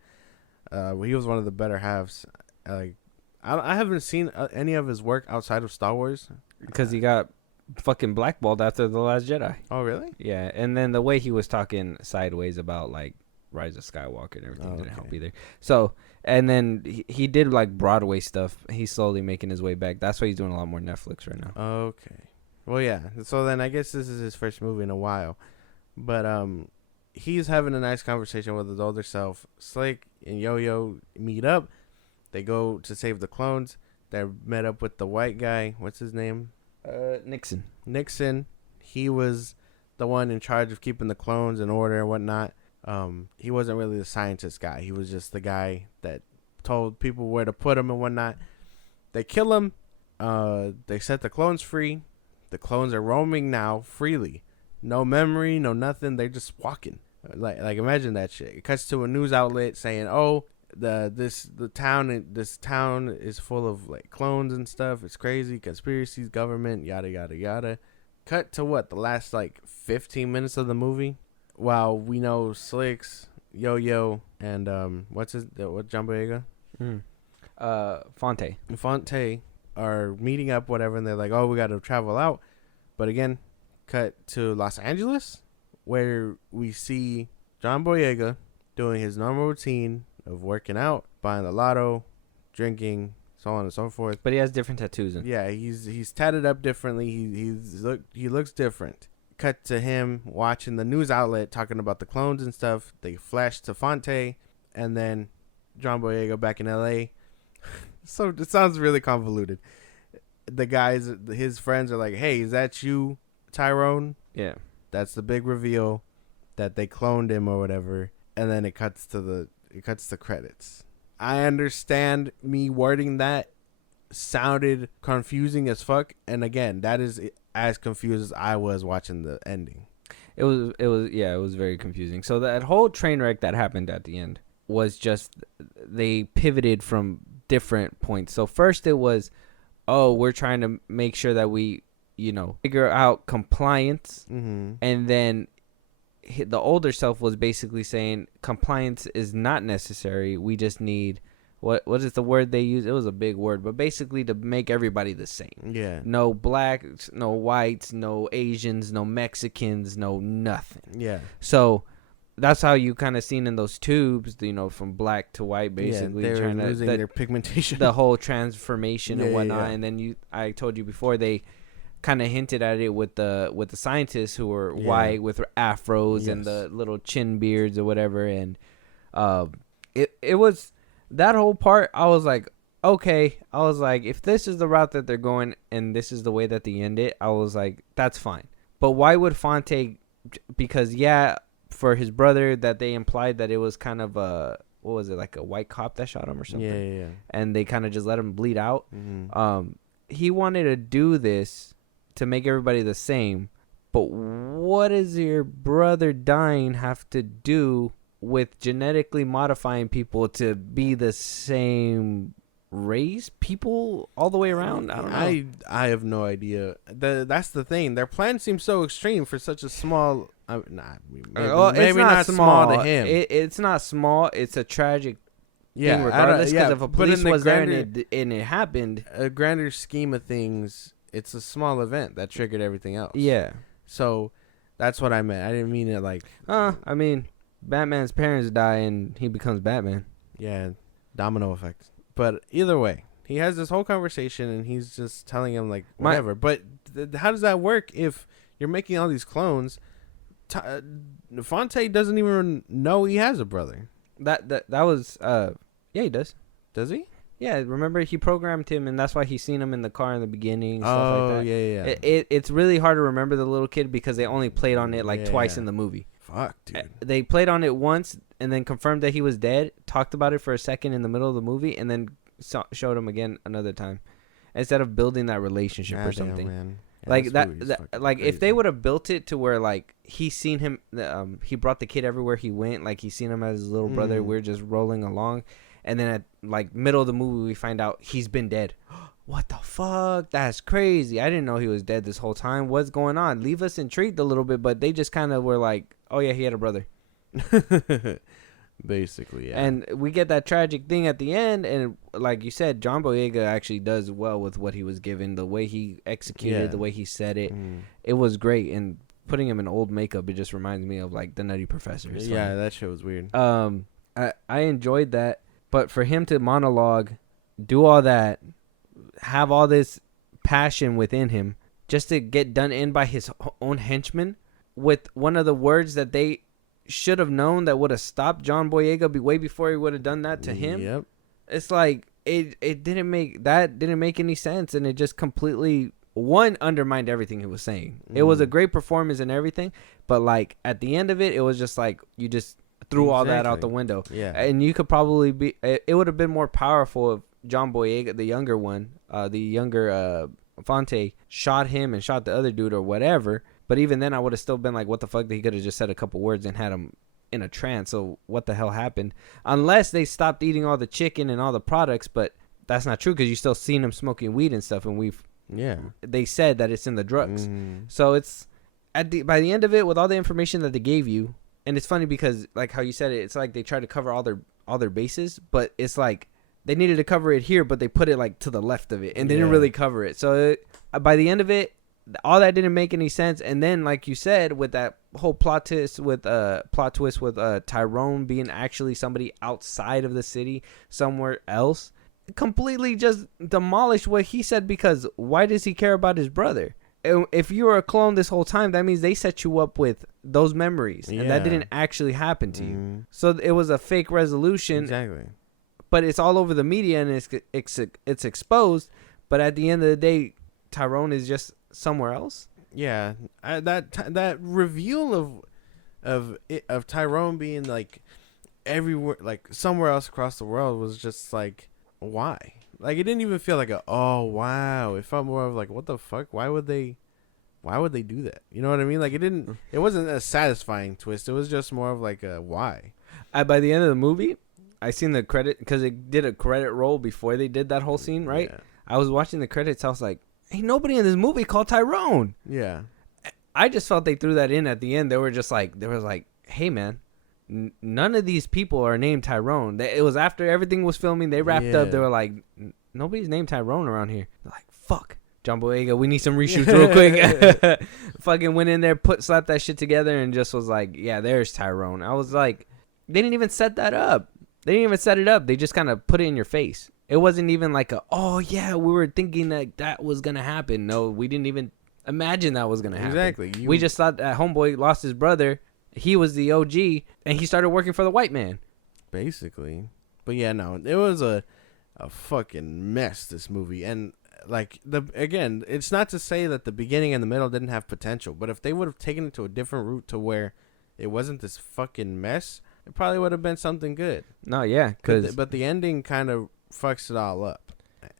He was one of the better halves. I haven't seen any of his work outside of Star Wars because he got fucking blackballed after The Last Jedi. Oh, really? Yeah, and then the way he was talking sideways about like Rise of Skywalker and everything didn't help either. So, and then he did like Broadway stuff. He's slowly making his way back. That's why he's doing a lot more Netflix right now. Okay. Well, yeah. So then I guess this is his first movie in a while. But he's having a nice conversation with his older self. Slick and Yo-Yo meet up. They go to save the clones. They're met up with the white guy. What's his name? Nixon. He was the one in charge of keeping the clones in order and whatnot. He wasn't really the scientist guy. He was just the guy that told people where to put him and whatnot. They kill him. They set the clones free. The clones are roaming now freely. No memory, no nothing. They're just walking. Like imagine that shit. It cuts to a news outlet saying, "Oh, this town is full of like clones and stuff. It's crazy. Conspiracies, government, yada yada yada." Cut to what? The last like 15 minutes of the movie. While we know Slicks, Yo-Yo, and what John Boyega? Fonte are meeting up, whatever, and they're like, oh, we got to travel out. But again, cut to Los Angeles, where we see John Boyega doing his normal routine of working out, buying the lotto, drinking, so on and so forth. But he has different tattoos. Yeah, he's tatted up differently. He looks different. Cut to him watching the news outlet talking about the clones and stuff. They flash to Fonte, and then John Boyega back in L.A. So it sounds really convoluted. The guys, his friends, are like, "Hey, is that you, Tyrone?" Yeah, that's the big reveal that they cloned him or whatever. And then it cuts to credits. I understand me wording that sounded confusing as fuck, and again, that is as confused as I was watching the ending. It was very confusing. So that whole train wreck that happened at the end was just, they pivoted from different points. So first it was, oh, we're trying to make sure that we, figure out compliance. Mm-hmm. And then the older self was basically saying compliance is not necessary. We just need, what is the word they use? It was a big word, but basically to make everybody the same. Yeah. No blacks, no whites, no Asians, no Mexicans, no nothing. Yeah. So that's how you kind of seen in those tubes, from black to white, basically. Yeah, they're losing their pigmentation. The whole transformation and whatnot. Yeah. And then I told you before, they kind of hinted at it with the scientists who were white with afros and the little chin beards or whatever. And it was that whole part. I was like, okay. I was like, if this is the route that they're going and this is the way that they end it, I was like, that's fine. But why would Fonte? Because for his brother, that they implied that it was kind of a, what was it, like a white cop that shot him or something? Yeah. And they kind of just let him bleed out. Mm-hmm. He wanted to do this to make everybody the same. But what does your brother dying have to do with genetically modifying people to be the same race, people all the way around? I don't know. I have no idea. That's the thing. Their plan seems so extreme for such a small. Maybe not small to him. It's not small. It's a tragic yeah, thing regardless. Because if a police was there and it happened, a grander scheme of things, it's a small event that triggered everything else. Yeah. So that's what I meant. I didn't mean it like. I mean, Batman's parents die and he becomes Batman. Yeah, domino effect. But either way, he has this whole conversation and he's just telling him like whatever. But how does that work if you're making all these clones? Fonte doesn't even know he has a brother. That was yeah, he does. Does he? Yeah, remember he programmed him, and that's why he seen him in the car in the beginning. Stuff like that. Yeah. It's really hard to remember the little kid because they only played on it like twice in the movie. Fuck, dude. They played on it once and then confirmed that he was dead. Talked about it for a second in the middle of the movie, and then showed him again another time, instead of building that relationship or something. Man. Yeah, like that like crazy. If they would have built it to where like he seen him, he brought the kid everywhere he went. Like he seen him as his little brother. We're just rolling along. And then at like middle of the movie, we find out he's been dead. What the fuck? That's crazy. I didn't know he was dead this whole time. What's going on? Leave us intrigued a little bit, but they just kind of were like, oh yeah, he had a brother. Basically, yeah. And we get that tragic thing at the end, and like you said, John Boyega actually does well with what he was given. The way he executed, the way he said it, it was great. And putting him in old makeup, it just reminds me of like the Nutty Professor. Yeah, that shit was weird. I enjoyed that. But for him to monologue, do all that, have all this passion within him, just to get done in by his own henchmen with one of the words that they should have known that would have stopped John Boyega way before he would have done that to him. Yep. It's like it didn't make any sense, and it just completely undermined everything he was saying. It was a great performance and everything, but like at the end of it, it was just like you just threw all that out the window. Yeah. And you could probably it would have been more powerful if John Boyega, the younger one, Fonte, shot him and shot the other dude or whatever. But even then, I would have still been like, what the fuck? He could have just said a couple words and had him in a trance. So what the hell happened? Unless they stopped eating all the chicken and all the products, but that's not true because you still seen him smoking weed and stuff. And they said that it's in the drugs. So it's by the end of it, with all the information that they gave you. And it's funny because, like how you said it, it's like they tried to cover all their bases, but it's like they needed to cover it here, but they put it like to the left of it, and they didn't really cover it. So by the end of it, all that didn't make any sense. And then, like you said, with that whole plot twist with Tyrone being actually somebody outside of the city, somewhere else, completely just demolished what he said. Because why does he care about his brother? If you were a clone this whole time, that means they set you up with those memories, and that didn't actually happen to you. So it was a fake resolution. Exactly. But it's all over the media, and it's exposed. But at the end of the day, Tyrone is just somewhere else. Yeah, that reveal of Tyrone being like everywhere, like somewhere else across the world, was just like, why? Like, it didn't even feel like oh wow. It felt more of like, what the fuck? Why would they do that? You know what I mean? Like, it wasn't a satisfying twist. It was just more of like a why. By the end of the movie, I seen the credit because it did a credit roll before they did that whole scene, right? Yeah. I was watching the credits. I was like, ain't nobody in this movie called Tyrone. Yeah. I just felt they threw that in at the end. They were like, hey man, none of these people are named Tyrone. It was after everything was filming. They wrapped up. They were like, nobody's named Tyrone around here. They're like, fuck, John Boyega, we need some reshoots real quick. Fucking went in there, slapped that shit together, and just was like, yeah, there's Tyrone. I was like, they didn't even set that up. They didn't even set it up. They just kind of put it in your face. It wasn't even like oh yeah, we were thinking that was gonna happen. No, we didn't even imagine that was gonna happen. Exactly. We just thought that homeboy lost his brother. He was the OG, and he started working for the white man. Basically. But yeah, no, it was a fucking mess, this movie. And like it's not to say that the beginning and the middle didn't have potential, but if they would have taken it to a different route to where it wasn't this fucking mess, it probably would have been something good. No, yeah, but the ending kind of fucks it all up,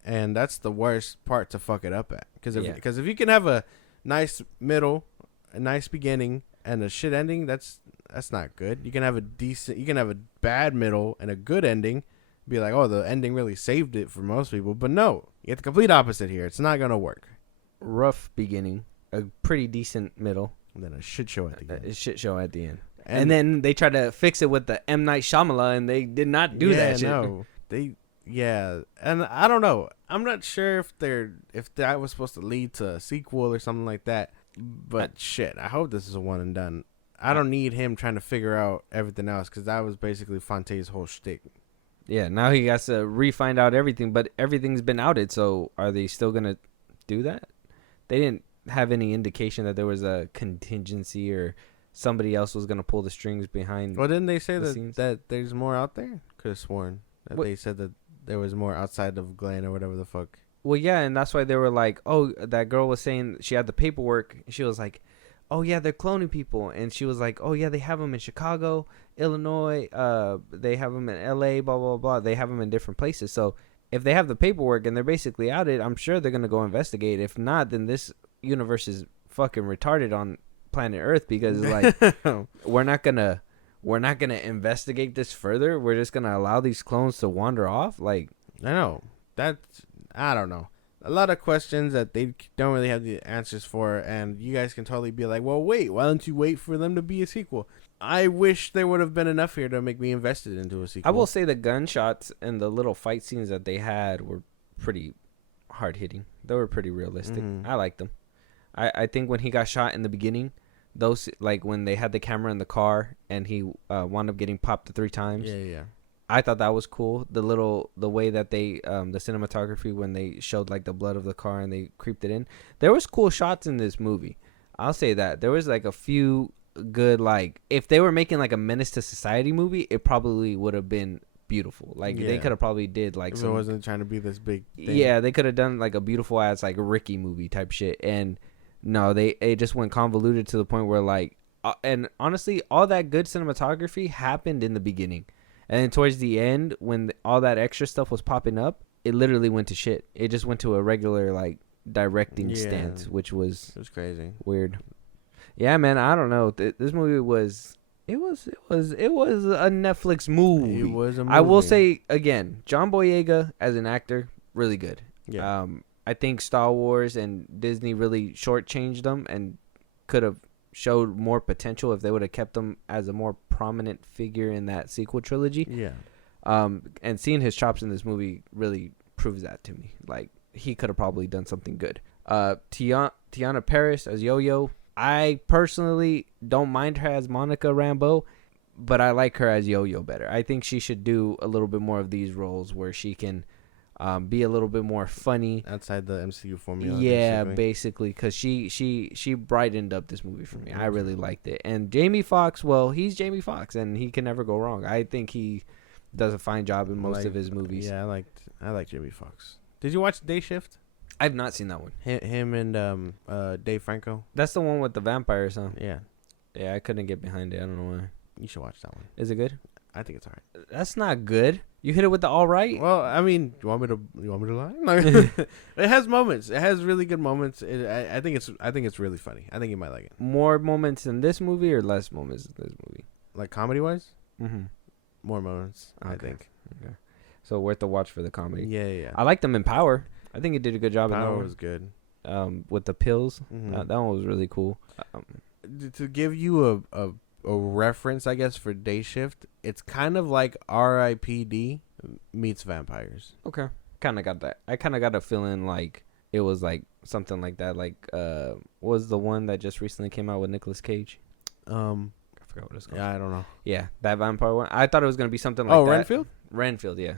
and that's the worst part to fuck it up at. Because if you can have a nice middle, a nice beginning, and a shit ending, that's not good. You can have a bad middle and a good ending. Be like, oh, the ending really saved it for most people, but no, you get the complete opposite here. It's not gonna work. Rough beginning, a pretty decent middle, And then a shit show at the end. A shit show at the end. And then they tried to fix it with the M. Night Shyamalan, and they did not do that shit. No, and I don't know. I'm not sure if that was supposed to lead to a sequel or something like that. But shit, I hope this is a one and done. I don't need him trying to figure out everything else, because that was basically Fonte's whole shtick. Yeah, now he has to re-find out everything, but everything's been outed, so are they still going to do that? They didn't have any indication that there was a contingency or somebody else was going to pull the strings behind. Well, didn't they say that there's more out there? Could have sworn that they said that there was more outside of Glenn or whatever the fuck. Well, yeah, and that's why they were like, oh, that girl was saying she had the paperwork. She was like, oh, yeah, they're cloning people. And she was like, oh, yeah, they have them in Chicago, Illinois. They have them in L.A., blah, blah, blah. They have them in different places. So if they have the paperwork and they're basically outed, I'm sure they're going to go investigate. If not, then this universe is fucking retarded on planet Earth, because like we're not going to investigate this further. We're just going to allow these clones to wander off. Like, I know. I don't know. A lot of questions that they don't really have the answers for, and you guys can totally be like, well, wait, why don't you wait for them to be a sequel? I wish there would have been enough here to make me invested into a sequel. I will say the gunshots and the little fight scenes that they had were pretty hard-hitting. They were pretty realistic. I liked them. I think when he got shot in the beginning, those, like when they had the camera in the car and he wound up getting popped 3 times. Yeah. I thought that was cool. The way that they, the cinematography when they showed like the blood of the car and they creeped it in. There was cool shots in this movie. I'll say that. There was like a few good, like, if they were making like a Menace to Society movie, it probably would have been beautiful. Like they could have probably did like if it wasn't trying to be this big thing. Yeah, they could have done like a beautiful ass like Ricky movie type shit. And no, it just went convoluted to the point where like, and honestly, all that good cinematography happened in the beginning. And then towards the end, when all that extra stuff was popping up, it literally went to shit. It just went to a regular like directing stance, which was crazy, weird. Yeah, man, I don't know. This movie was a Netflix movie. It was a movie. I will say again, John Boyega as an actor, really good. Yeah. I think Star Wars and Disney really shortchanged them and could have showed more potential if they would have kept him as a more prominent figure in that sequel trilogy. Yeah. And seeing his chops in this movie really proves that to me. Like, he could have probably done something good. Teyonah Parris as Yo-Yo. I personally don't mind her as Monica Rambeau, but I like her as Yo-Yo better. I think she should do a little bit more of these roles where she can be a little bit more funny outside the MCU formula. Yeah, basically, because she brightened up this movie for me. I really liked it. And Jamie Foxx, well, he's Jamie Foxx, and he can never go wrong. I think he does a fine job in most of his movies. Yeah, I like Jamie Foxx. Did you watch Day Shift? I've not seen that one. Him and Dave Franco. That's the one with the vampires, huh? Yeah. Yeah, I couldn't get behind it. I don't know why. You should watch that one. Is it good? I think it's alright. That's not good. You hit it with the all right? Well, I mean, you want me to lie? No. It has moments. It has really good moments. I think it's really funny. I think you might like it. More moments in this movie or less moments in this movie? Like comedy wise? Mm-hmm. More moments, okay. I think. Okay. So worth the watch for the comedy. Yeah. I liked them in Power. I think it did a good job. Power in that was good. With the pills. Mm-hmm. That one was really cool. To give you a reference, I guess, for Day Shift, it's kind of like R.I.P.D. meets vampires. Okay. Kind of got that. I kind of got a feeling like it was like something like that. Like, was the one that just recently came out with Nicolas Cage? I forgot what it's called. Yeah, I don't know. Yeah, that vampire one. I thought it was going to be something like that. Oh, Renfield? Renfield, yeah.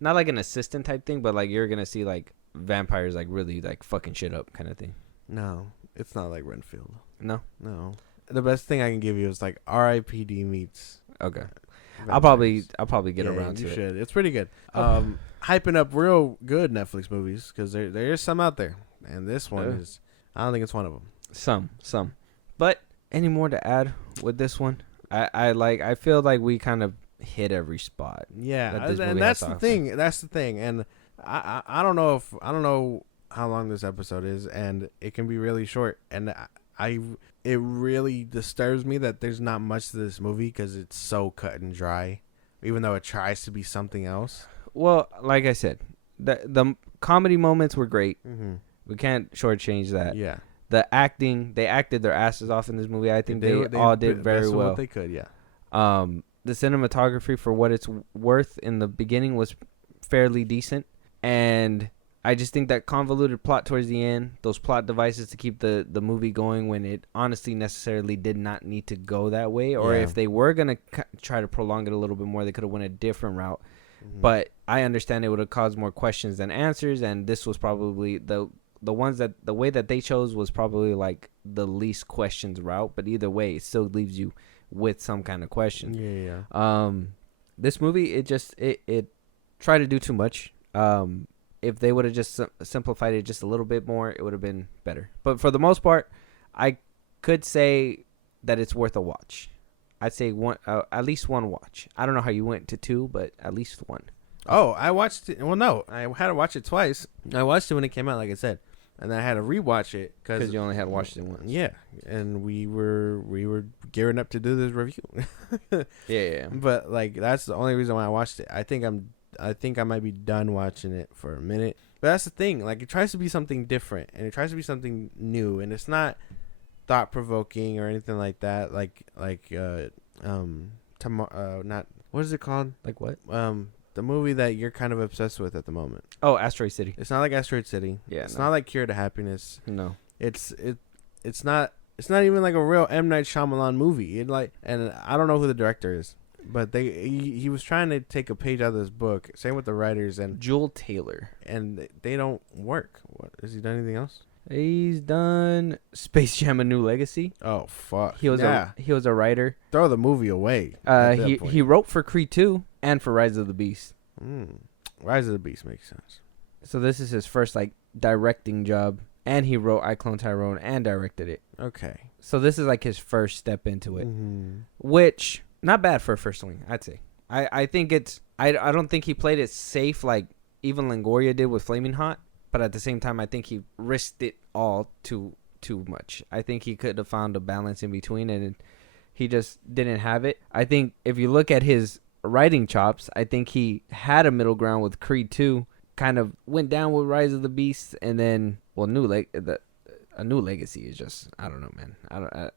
Not like an assistant type thing, but like you're going to see like vampires like really like fucking shit up kind of thing. No, it's not like Renfield. No? No. The best thing I can give you is like R.I.P.D. meets. Okay. I'll probably get around to you it. should. It's pretty good. Hyping up real good Netflix movies because there is some out there, and this one is. I don't think it's one of them. Some, but any more to add with this one? I feel like we kind of hit every spot. Yeah, and that's the thing. That's the thing, and I don't know how long this episode is, and it can be really short, and it really disturbs me that there's not much to this movie because it's so cut and dry, even though it tries to be something else. Well, like I said, the comedy moments were great. Mm-hmm. We can't shortchange that. Yeah. The acting, they acted their asses off in this movie. I think they all did very well. What they could, yeah. The cinematography, for what it's worth, in the beginning was fairly decent, and I just think that convoluted plot towards the end, those plot devices to keep the movie going when it honestly necessarily did not need to go that way, or if they were gonna try to prolong it a little bit more, they could have went a different route. Mm-hmm. But I understand it would have caused more questions than answers, and this was probably the way that they chose was probably like the least questions route. But either way, it still leaves you with some kind of question. Yeah. This movie, it tried to do too much. If they would have just simplified it just a little bit more, it would have been better. But for the most part, I could say that it's worth a watch. I'd say at least one watch. I don't know how you went to two, but at least one. Oh, I watched it. Well, no, I had to watch it twice. I watched it when it came out, like I said, and then I had to rewatch it because you only had watched it once. Yeah, and we were gearing up to do this review. Yeah. But like that's the only reason why I watched it. I think I might be done watching it for a minute. But that's the thing. Like, it tries to be something different, and it tries to be something new, and it's not thought provoking or anything like that. Not what is it called? Like what? The movie that you're kind of obsessed with at the moment. Oh, Asteroid City. It's not like Asteroid City. Yeah, it's not like Cure to Happiness. No, it's not even like a real M. Night Shyamalan movie. And I don't know who the director is, but he was trying to take a page out of this book. Same with the writers and Joel Taylor, and they don't work. What, has he done anything else? He's done Space Jam: A New Legacy. Oh fuck! He was a writer. Throw the movie away. He wrote for Creed 2 and for Rise of the Beast. Rise of the Beast makes sense. So this is his first like directing job, and he wrote Clone Tyrone and directed it. Okay. So this is like his first step into it, which not bad for a first swing, I'd say. I think it's I don't think he played it safe like even Longoria did with Flaming Hot. But at the same time, I think he risked it all too much. I think he could have found a balance in between, and he just didn't have it. I think if you look at his writing chops, I think he had a middle ground with Creed 2, kind of went down with Rise of the Beast, and then, well, A New Legacy is just, I don't know, man.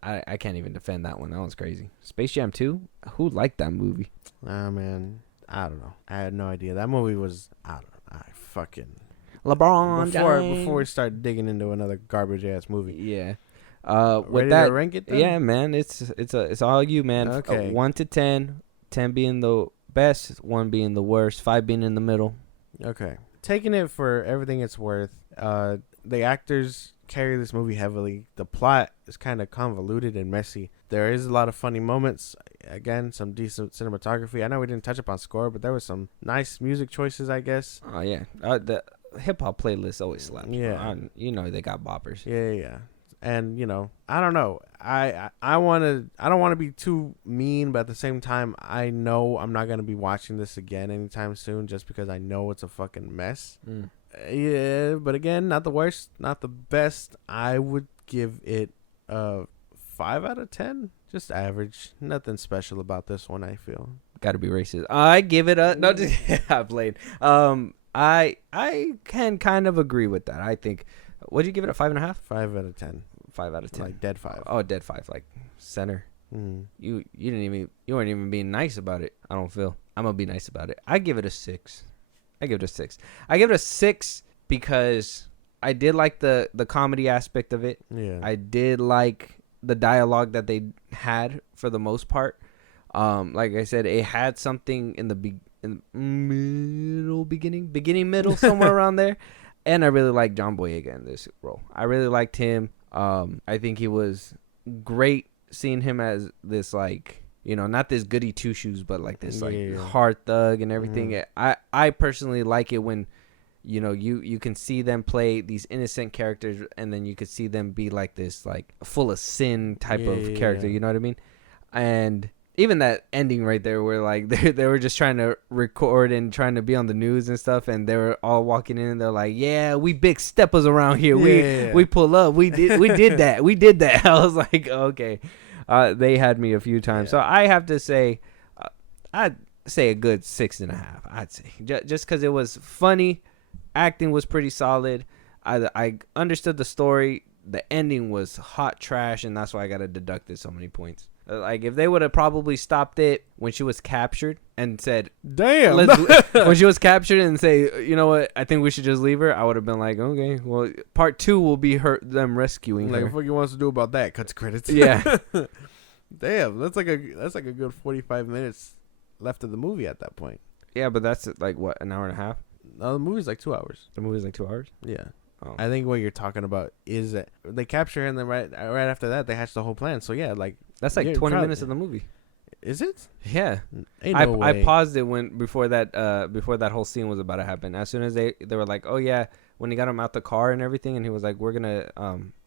I can't even defend that one. That one's crazy. Space Jam 2? Who liked that movie? Man, I don't know. I had no idea. That movie was, I don't know. LeBron before we start digging into another garbage ass movie. Yeah. With Ready that, to rank it then? Yeah, man, it's all you, man. Okay. 1 to 10, 10 being the best, 1 being the worst, 5 being in the middle. Okay. Taking it for everything it's worth. The actors carry this movie heavily. The plot is kind of convoluted and messy. There is a lot of funny moments. Again, some decent cinematography. I know we didn't touch upon score, but there was some nice music choices, I guess. Oh yeah. The hip hop playlist always slaps. Yeah, they got boppers. Yeah. And I don't know. I don't want to be too mean, but at the same time, I know I'm not gonna be watching this again anytime soon, just because I know it's a fucking mess. Yeah, but again, not the worst, not the best. I would give it a 5 out of 10. Just average. Nothing special about this one, I feel. Gotta be racist. I give it a no. I played. I can kind of agree with that. I think. What'd you give it, a 5.5? 5 out of 10. 5 out of 10. Like dead 5. Oh, dead 5, like center. You weren't even being nice about it. I don't feel. I'm gonna be nice about it. I give it a 6. I give it a 6 because I did like the comedy aspect of it. Yeah. I did like the dialogue that they had for the most part. Like I said, it had something in the middle, somewhere around there. And I really like John Boyega in this role. I really liked him. I think he was great seeing him as this like you know, not this goody two shoes, but like this like Yeah. hard thug and everything. Mm-hmm. I personally like it when, you know, you can see them play these innocent characters, and then you could see them be like this like full of sin type of character. You know what I mean? And even that ending right there, where like they were just trying to record and trying to be on the news and stuff, and they were all walking in and they're like, "Yeah, we big steppers around here. We pull up. We did that. We did that." I was like, okay. They had me a few times, so I have to say, I'd say a good 6.5. I'd say just because it was funny, acting was pretty solid. I understood the story. The ending was hot trash, and that's why I got to deduct it so many points. Like, if they would have probably stopped it when she was captured and said, "Damn," when she was captured and say, "You know what? I think we should just leave her," I would have been like, "Okay, well, part 2 will be them rescuing her." Like, what you wants to do about that? Cuts credits. Yeah. Damn, that's like a good 45 minutes left of the movie at that point. Yeah, but that's like what, an hour and a half? No, the movie's like 2 hours. The movie's like 2 hours. Yeah. Oh. I think what you're talking about is that they capture her, and then right after that they hatch the whole plan. So yeah, like that's like 20 minutes of the movie. Is it? Yeah. Ain't no way. I paused it before that whole scene was about to happen. As soon as they were like, "Oh yeah," when he got him out the car and everything, and he was like, "We're gonna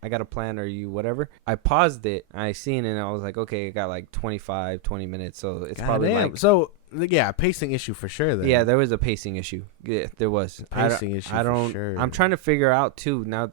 I got a plan, or you whatever." I paused it. I seen it, and I was like, "Okay, it got like 20 minutes, so it's probably damn. like." So yeah, pacing issue for sure. Then. Yeah, there was a pacing issue. Yeah, there was Pacing issue. I don't. For sure. I'm trying to figure out too now.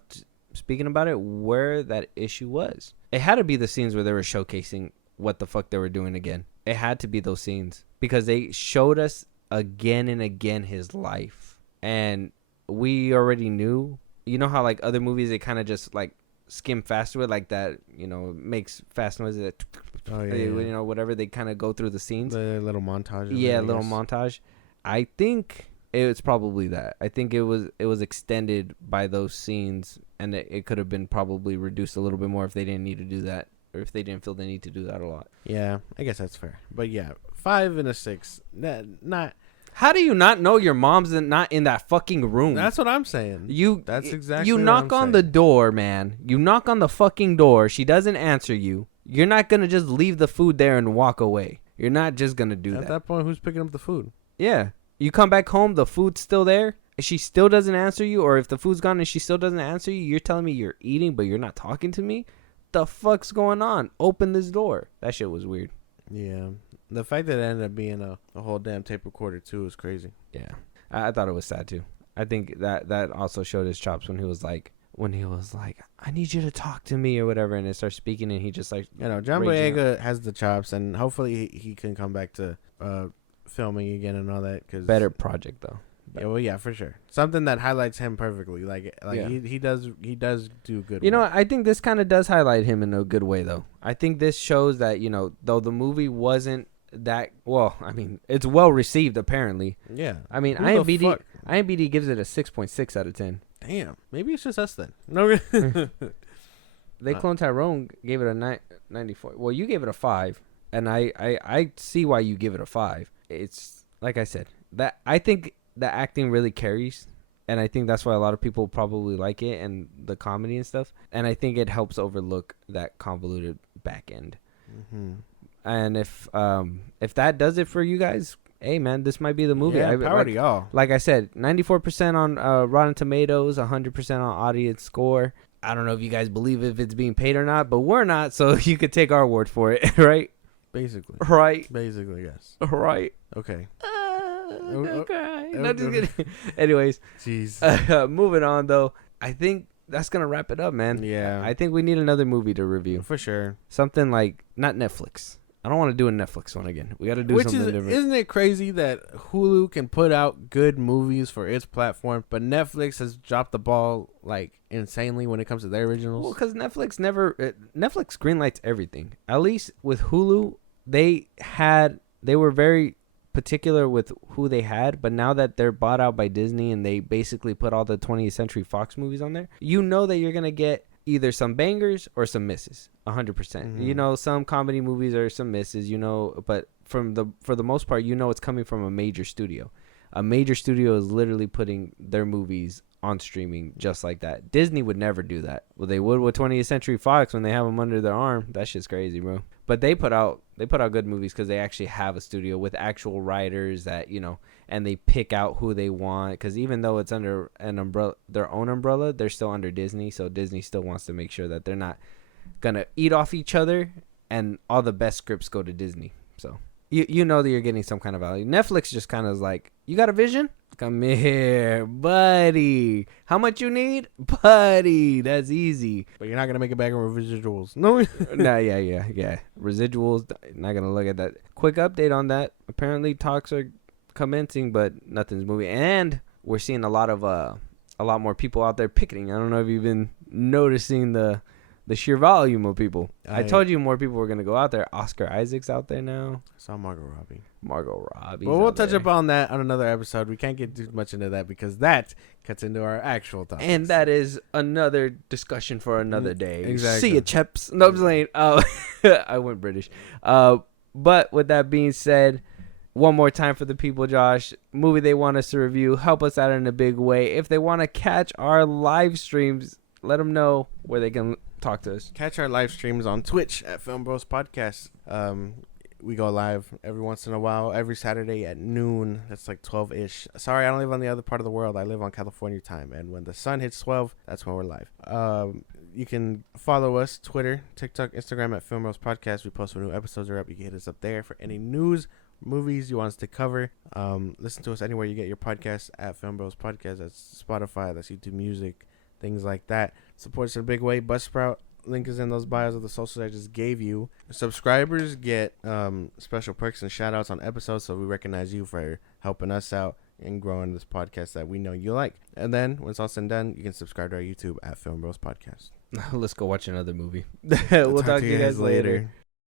Speaking about it, where that issue was. It had to be the scenes where they were showcasing what the fuck they were doing again. It had to be those scenes because they showed us again and again his life, and we already knew. You know how like other movies they kind of just like skim faster with like that. You know, makes fast noises. That, you know, whatever, they kind of go through the scenes. The little montage. Yeah, little montage. I think it's probably that. I think it was extended by those scenes, and it could have been probably reduced a little bit more if they didn't need to do that, or if they didn't feel the need to do that a lot. Yeah, I guess that's fair. But yeah, 5 and a 6. Not. How do you not know your mom's not in that fucking room? That's what I'm saying. That's exactly. You knock on the door, man. You knock on the fucking door. She doesn't answer you. You're not gonna just leave the food there and walk away. You're not just gonna do that. At that point, who's picking up the food? Yeah. You come back home, the food's still there. If she still doesn't answer you, or if the food's gone and she still doesn't answer you, you're telling me you're eating, but you're not talking to me? The fuck's going on? Open this door. That shit was weird. Yeah. The fact that it ended up being a whole damn tape recorder, too, is crazy. Yeah. I thought it was sad, too. I think that also showed his chops when he was like, I need you to talk to me or whatever, and it starts speaking, and he just like, you know, John Boyega has the chops, and hopefully he can come back to filming again and all that. Cause better project though. Yeah, well, yeah, for sure. Something that highlights him perfectly. Like yeah. he does do good. You know, I think this kind of does highlight him in a good way, though. I think this shows that, you know, though the movie wasn't that well. I mean, it's well received apparently. Yeah. I mean, IMDb gives it a 6.6 out of 10. Damn. Maybe it's just us then. No. Clone Tyrone gave it a 94. Well, you gave it a 5, and I see why you give it a 5. It's like I said, that I think the acting really carries, and I think that's why a lot of people probably like it, and the comedy and stuff. And I think it helps overlook that convoluted back end. Mm-hmm. And if that does it for you guys, hey man, this might be the movie. Yeah, power to y'all. Like I said, 94% on Rotten Tomatoes, 100% on audience score. I don't know if you guys believe if it's being paid or not, but we're not, so you could take our word for it, right? Basically. Right. Basically, yes. Right. Okay. Okay. Not just kidding. Anyways. Jeez. Moving on, though. I think that's going to wrap it up, man. Yeah. I think we need another movie to review. For sure. Something like, not Netflix. I don't want to do a Netflix one again. We got to do something different. Isn't it crazy that Hulu can put out good movies for its platform, but Netflix has dropped the ball like insanely when it comes to their originals? Well, because Netflix greenlights everything. At least with Hulu, they were very particular with who they had, but now that they're bought out by Disney and they basically put all the 20th Century Fox movies on there, you know that you're gonna get either some bangers or some misses. 100%. Mm-hmm. You know, some comedy movies are some misses, you know, but for the most part, you know, it's coming from a major studio. A major studio is literally putting their movies on streaming just like that. Disney would never do that. Well, they would with 20th Century Fox when they have them under their arm. That shit's crazy, bro. But they put out good movies because they actually have a studio with actual writers that, you know, and they pick out who they want. Because even though it's under an umbrella, their own umbrella, they're still under Disney. So Disney still wants to make sure that they're not gonna eat off each other, and all the best scripts go to Disney. So you know that you're getting some kind of value. Netflix just kind of is like, you got a vision? Come here, buddy. How much you need? Buddy, that's easy. But you're not going to make it back in residuals. No. Nah, yeah. Residuals, not going to look at that. Quick update on that. Apparently talks are commencing, but nothing's moving. And we're seeing a lot more people out there picketing. I don't know if you've been noticing the sheer volume of people. I told you more people were going to go out there. Oscar Isaac's out there now. I saw Margot Robbie. Well, we'll touch up on that on another episode. We can't get too much into that because that cuts into our actual topics. And that is another discussion for another day. Exactly. See ya, chaps. No, I'm saying. I went British. But with that being said, one more time for the people, Josh. Movie they want us to review. Help us out in a big way. If they want to catch our live streams, let them know where they can talk to us. Catch our live streams on Twitch at FilmBros Podcast. We go live every once in a while, every Saturday at noon. That's like 12-ish. Sorry, I don't live on the other part of the world. I live on California time. And when the sun hits 12, that's when we're live. You can follow us, Twitter, TikTok, Instagram at FilmBros Podcast. We post when new episodes are up. You can hit us up there for any news, movies you want us to cover. Listen to us anywhere you get your podcasts at FilmBros Podcast. That's Spotify, that's YouTube Music, things like that. Support us in a big way. Buzzsprout, link is in those bios of the socials I just gave you. Subscribers get special perks and shout outs on episodes, so we recognize you for helping us out and growing this podcast that we know you like. And then when it's all said and done, you can subscribe to our YouTube at FilmBros Podcast. Let's go watch another movie. We'll talk to you guys later.